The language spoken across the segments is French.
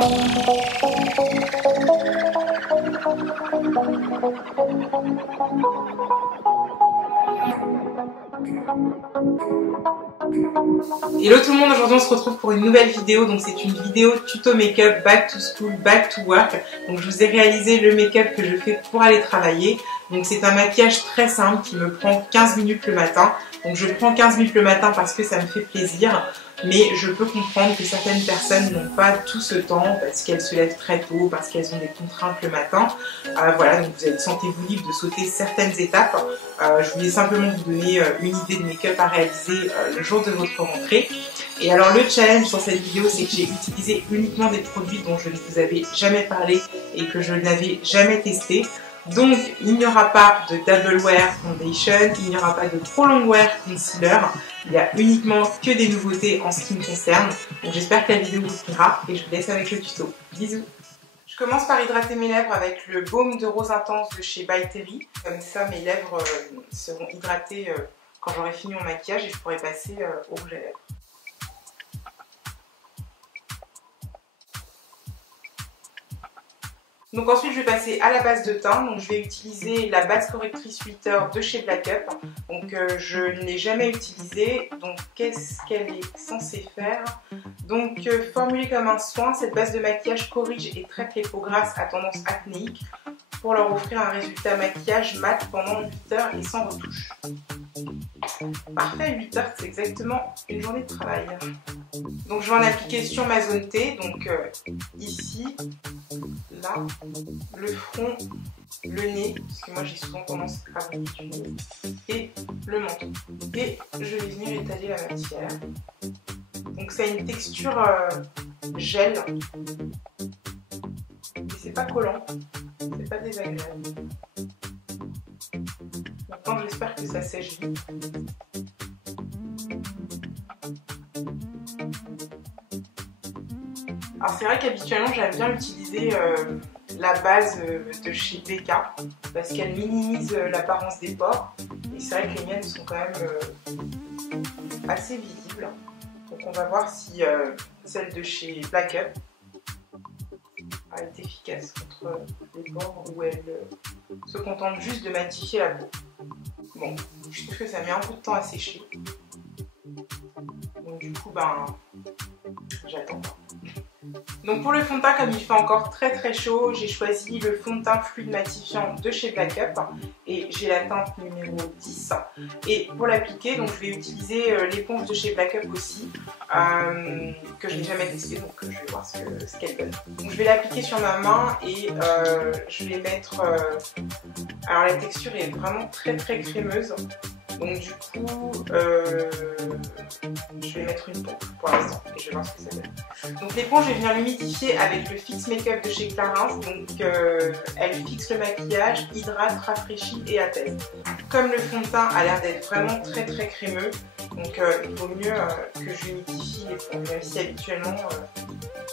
Hello tout le monde, aujourd'hui on se retrouve pour une nouvelle vidéo. Donc c'est une vidéo tuto make-up back to school, back to work. Donc je vous ai réalisé le make-up que je fais pour aller travailler. Donc c'est un maquillage très simple qui me prend 15 minutes le matin. Donc je prends 15 minutes le matin parce que ça me fait plaisir. Mais je peux comprendre que certaines personnes n'ont pas tout ce temps parce qu'elles se lèvent très tôt, parce qu'elles ont des contraintes le matin. Voilà, donc vous sentez-vous libre de sauter certaines étapes. Je voulais simplement vous donner une idée de make-up à réaliser le jour de votre rentrée. Et alors le challenge sur cette vidéo, c'est que j'ai utilisé uniquement des produits dont je ne vous avais jamais parlé et que je n'avais jamais testé. Donc il n'y aura pas de Double Wear Foundation, il n'y aura pas de Prolong Wear Concealer, il n'y a uniquement que des nouveautés en ce qui me concerne. Donc j'espère que la vidéo vous plaira et je vous laisse avec le tuto. Bisous. Je commence par hydrater mes lèvres avec le baume de rose intense de chez By Terry. Comme ça mes lèvres seront hydratées quand j'aurai fini mon maquillage et je pourrai passer au rouge à lèvres. Donc ensuite je vais passer à la base de teint. Donc je vais utiliser la base correctrice 8 heures de chez Black Up. Donc je ne l'ai jamais utilisée. Donc qu'est-ce qu'elle est censée faire? Donc formulée comme un soin, cette base de maquillage corrige et traite les peaux grasses à tendance acnéique pour leur offrir un résultat maquillage mat pendant 8 heures et sans retouche. Parfait, 8 heures c'est exactement une journée de travail. Donc je vais en appliquer sur ma zone T, donc ici, là, le front, le nez, parce que moi j'ai souvent tendance à briller du nez, et le menton. Et je vais venir étaler la matière. Donc ça a une texture gel, mais c'est pas collant, c'est pas désagréable. Maintenant j'espère que ça sèche vite. Alors c'est vrai qu'habituellement j'aime bien utiliser la base de chez BK parce qu'elle minimise l'apparence des pores et c'est vrai que les miennes sont quand même assez visibles. Donc on va voir si celle de chez Black Up est efficace contre les pores où elle se contente juste de matifier la peau. Bon, je trouve que ça met un peu de temps à sécher. Donc du coup j'attends. Donc pour le fond de teint, comme il fait encore très chaud, j'ai choisi le fond de teint fluide matifiant de chez Black Up et j'ai la teinte numéro 10. Et pour l'appliquer, donc je vais utiliser l'éponge de chez Black Up aussi, que je n'ai jamais testé, donc je vais voir ce qu'elle donne. Donc je vais l'appliquer sur ma main et je vais mettre... alors la texture est vraiment très crémeuse. Donc du coup, je vais mettre une pompe pour l'instant et je vais voir ce que ça donne. Donc l'éponge, je vais venir l'humidifier avec le Fix Make-up de chez Clarins. Donc elle fixe le maquillage, hydrate, rafraîchit et apaise. Comme le fond de teint a l'air d'être vraiment très crémeux, donc il vaut mieux que j'humidifie l'éponge, même si habituellement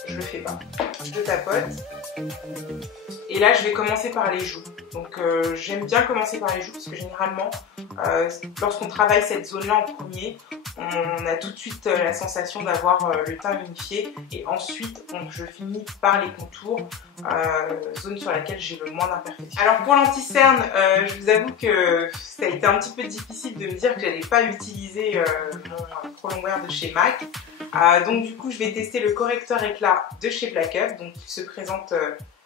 je le fais pas. Je tapote. Et là je vais commencer par les joues. Donc j'aime bien commencer par les joues parce que généralement lorsqu'on travaille cette zone là en premier, on a tout de suite la sensation d'avoir le teint unifié et ensuite je finis par les contours, zone sur laquelle j'ai le moins d'imperfections. Alors pour l'anti-cerne, je vous avoue que ça a été un petit peu difficile de me dire que j'allais pas utiliser mon Prolong Wear de chez MAC. Donc du coup je vais tester le correcteur éclat de chez Black Up, donc qui se présente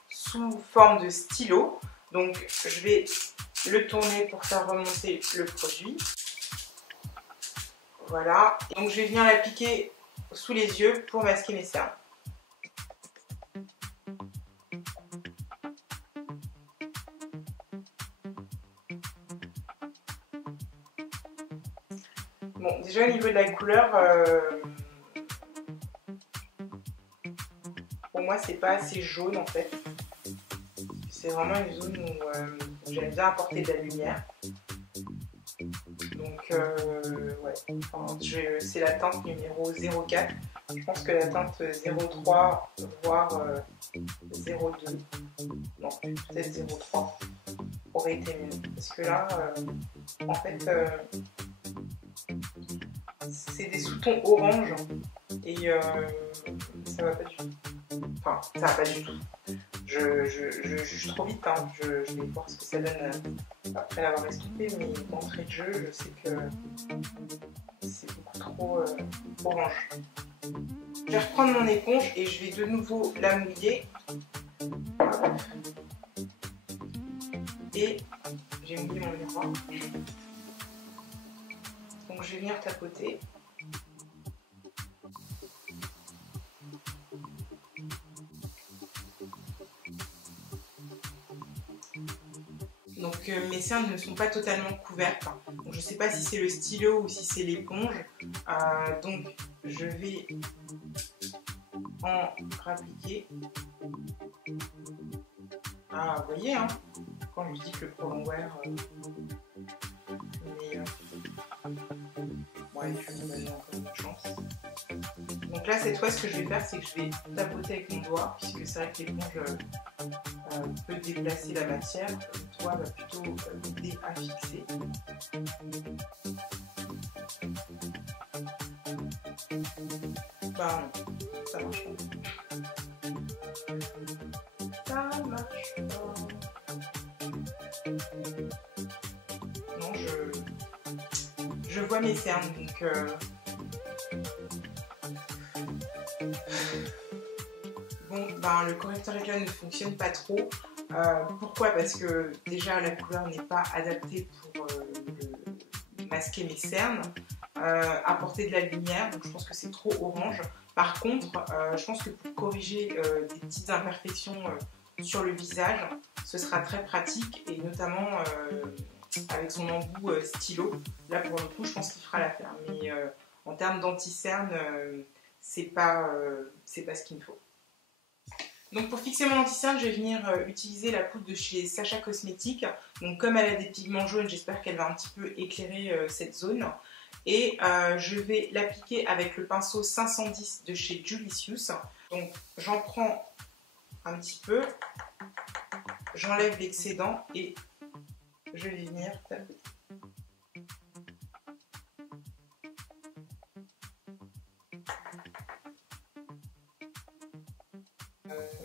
sous forme de stylo. Donc je vais le tourner pour faire remonter le produit. Voilà. Donc je vais venir l'appliquer sous les yeux pour masquer mes cernes. Bon, déjà au niveau de la couleur, pour moi c'est pas assez jaune en fait. C'est vraiment une zone où j'aime bien apporter de la lumière. Donc ouais, enfin, c'est la teinte numéro 04. Je pense que la teinte 03 voire 02, non peut-être 03 aurait été mieux. Parce que là, en fait, c'est des sous-tons orange et ça va pas du tout. Enfin, ça va pas du tout. Je juge trop vite, hein. Je vais voir ce que ça donne après l'avoir estompé, mais d'entrée de jeu, je sais que c'est beaucoup trop orange. Je vais reprendre mon éponge et je vais de nouveau la mouiller. Et j'ai mouillé mon miroir. Donc je vais venir tapoter. Donc mes cernes ne sont pas totalement couvertes. Donc, je ne sais pas si c'est le stylo ou si c'est l'éponge. Donc je vais en rappliquer. Ah, vous voyez, hein, quand je dis que le prolongwear ouais, je vais me donner encore une chance. Donc là, cette fois, ce que je vais faire, c'est que je vais tapoter avec mon doigt, puisque c'est vrai que l'éponge peut déplacer la matière. Le doigt va plutôt m'aider à fixer. Bah non, ça marche pas. Ça marche pas. Non, je vois mes cernes, donc bon, ben, le correcteur éclat ne fonctionne pas trop. Pourquoi? Parce que déjà la couleur n'est pas adaptée pour masquer mes cernes, apporter de la lumière, donc je pense que c'est trop orange. Par contre, je pense que pour corriger des petites imperfections sur le visage, ce sera très pratique, et notamment avec son embout stylo. Là pour le coup, je pense qu'il fera l'affaire. Mais en termes d'anti-cerne, c'est pas ce qu'il me faut. Donc pour fixer mon anti-cerne, je vais venir utiliser la poudre de chez Sacha Cosmétiques. Donc comme elle a des pigments jaunes, j'espère qu'elle va un petit peu éclairer cette zone. Et je vais l'appliquer avec le pinceau 510 de chez Julicius. Donc j'en prends un petit peu, j'enlève l'excédent et je vais venir tapoter.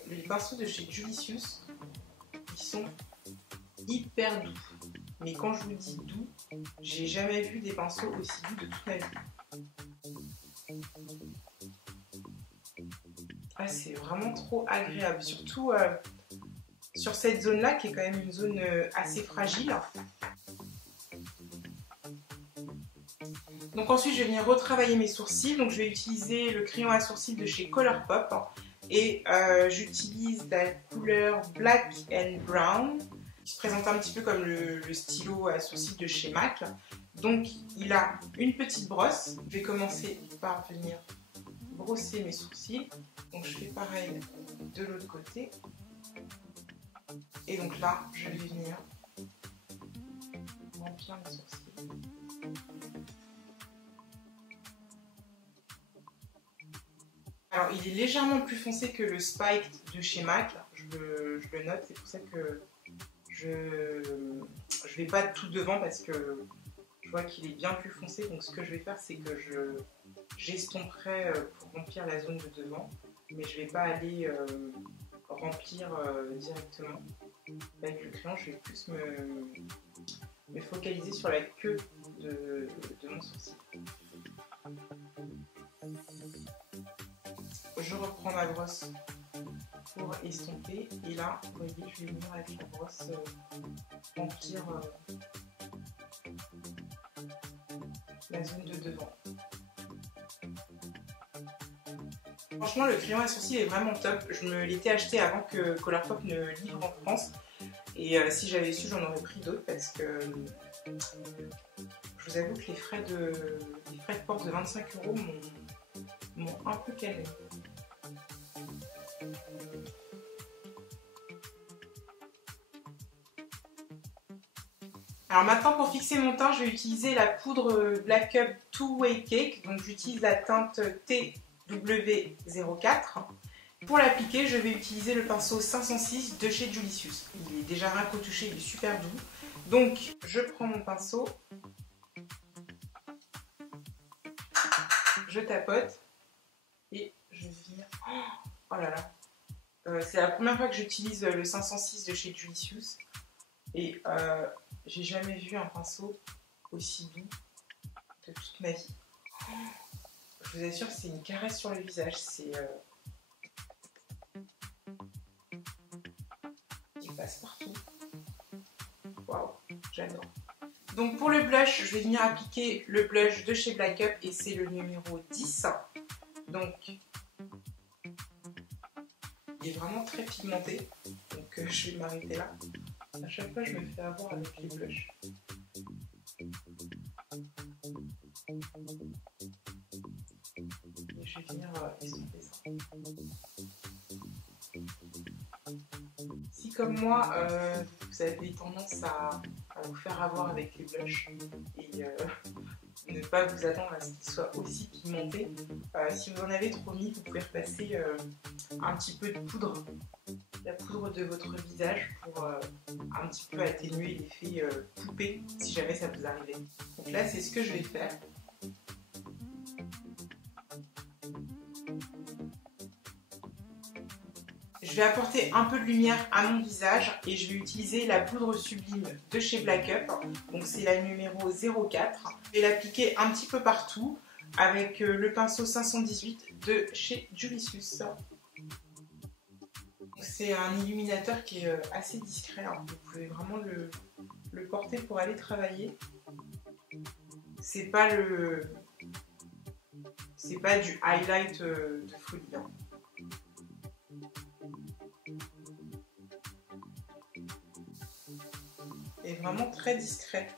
Les pinceaux de chez Julicius, ils sont hyper doux. Mais quand je vous dis doux, j'ai jamais vu des pinceaux aussi doux de toute ma vie. Ah, c'est vraiment trop agréable, surtout sur cette zone-là qui est quand même une zone assez fragile. Donc ensuite, je vais venir retravailler mes sourcils. Donc je vais utiliser le crayon à sourcils de chez Colourpop et j'utilise la couleur Black and Brown, qui se présente un petit peu comme le stylo à sourcils de chez MAC. Donc il a une petite brosse. Je vais commencer par venir brosser mes sourcils. Donc je fais pareil de l'autre côté. Et donc là, je vais venir remplir mes sourcils. Alors il est légèrement plus foncé que le Spike de chez MAC. Je le note, c'est pour ça que je vais pas tout devant parce que je vois qu'il est bien plus foncé. Donc ce que je vais faire, c'est que j'estomperai pour remplir la zone de devant, mais je vais pas aller remplir directement avec le crayon. Je vais plus me focaliser sur la queue de mon sourcil. Je reprends ma brosse pour estomper et là, vous voyez, je vais venir avec la brosse remplir la zone de devant. Franchement, le crayon à sourcils est vraiment top. Je me l'étais acheté avant que Colourpop ne livre en France. Et si j'avais su, j'en aurais pris d'autres parce que je vous avoue que les frais de port de 25 € m'ont un peu calmé. Alors maintenant, pour fixer mon teint, je vais utiliser la poudre Black Up Two Way Cake. Donc j'utilise la teinte TW04. Pour l'appliquer, je vais utiliser le pinceau 506 de chez Julicius. Il est déjà rien qu'au toucher, il est super doux. Donc je prends mon pinceau, je tapote et je vire. Oh là là, C'est la première fois que j'utilise le 506 de chez Julicius. Et j'ai jamais vu un pinceau aussi doux de toute ma vie. Je vous assure, c'est une caresse sur le visage. Il passe partout. Waouh, j'adore. Donc pour le blush, je vais venir appliquer le blush de chez Black Up et c'est le numéro 10. Donc il est vraiment très pigmenté. Donc je vais m'arrêter là. À chaque fois, je me fais avoir avec les blushs. Et je vais venir estomper ça. Si comme moi, vous avez tendance à vous faire avoir avec les blushs et ne pas vous attendre à ce qu'ils soient aussi pigmentés, si vous en avez trop mis, vous pouvez repasser un petit peu de poudre, la poudre de votre visage pour un petit peu atténuer l'effet poupée si jamais ça vous arrivait. Donc là, c'est ce que je vais faire. Je vais apporter un peu de lumière à mon visage et je vais utiliser la poudre sublime de chez Black Up. Donc c'est la numéro 04. Je vais l'appliquer un petit peu partout avec le pinceau 518 de chez Julicius. C'est un illuminateur qui est assez discret. Hein. Vous pouvez vraiment le porter pour aller travailler. C'est pas du highlight de folie. Hein. Et vraiment très discret.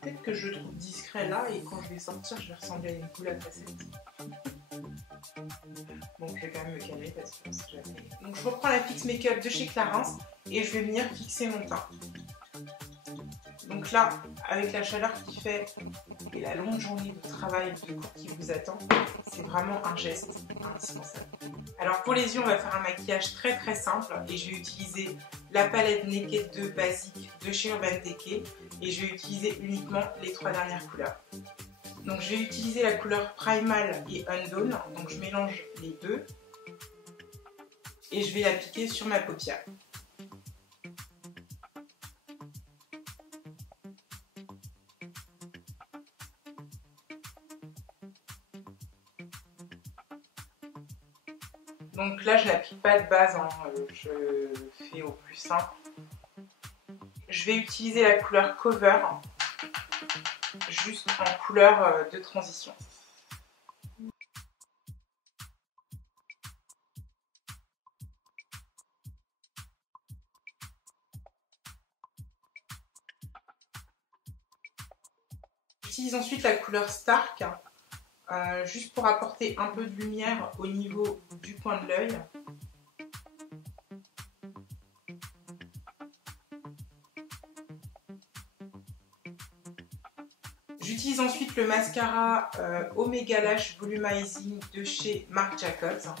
Peut-être que je le trouve discret là et quand je vais sortir, je vais ressembler à une poule à facettes. Bon, je vais quand même me calmer parce que c'est jamais. Donc je reprends la Fix Make-up de chez Clarins et je vais venir fixer mon teint. Donc là, avec la chaleur qu'il fait et la longue journée de travail de cours qui vous attend, c'est vraiment un geste indispensable. Alors pour les yeux, on va faire un maquillage très très simple et je vais utiliser la palette Naked 2 basique de chez Urban Decay et je vais utiliser uniquement les 3 dernières couleurs. Donc je vais utiliser la couleur Primal et Undone, donc je mélange les deux et je vais l'appliquer sur ma paupière. Donc là, je n'applique pas de base, hein, je fais au plus simple. Je vais utiliser la couleur Cover, juste en couleur de transition. J'utilise ensuite la couleur Stark, juste pour apporter un peu de lumière au niveau du coin de l'œil. J'utilise ensuite le mascara Omega Lash Volumizing de chez Marc Jacobs.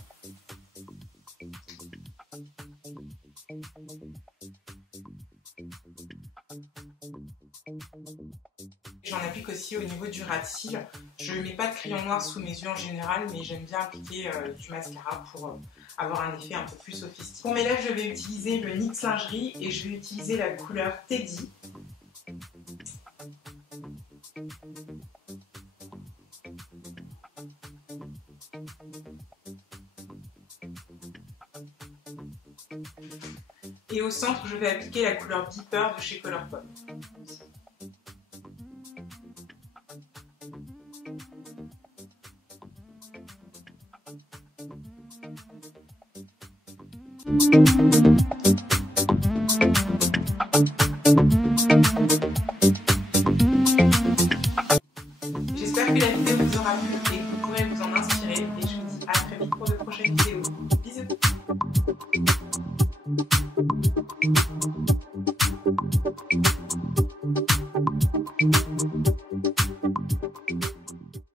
J'en applique aussi au niveau du ras de cils. Je ne mets pas de crayon noir sous mes yeux en général, mais j'aime bien appliquer du mascara pour avoir un effet un peu plus sophistiqué. Pour mes lèvres, je vais utiliser le NYX Lingerie et je vais utiliser la couleur Teddy. Et au centre, je vais appliquer la couleur Beeper de chez Colourpop.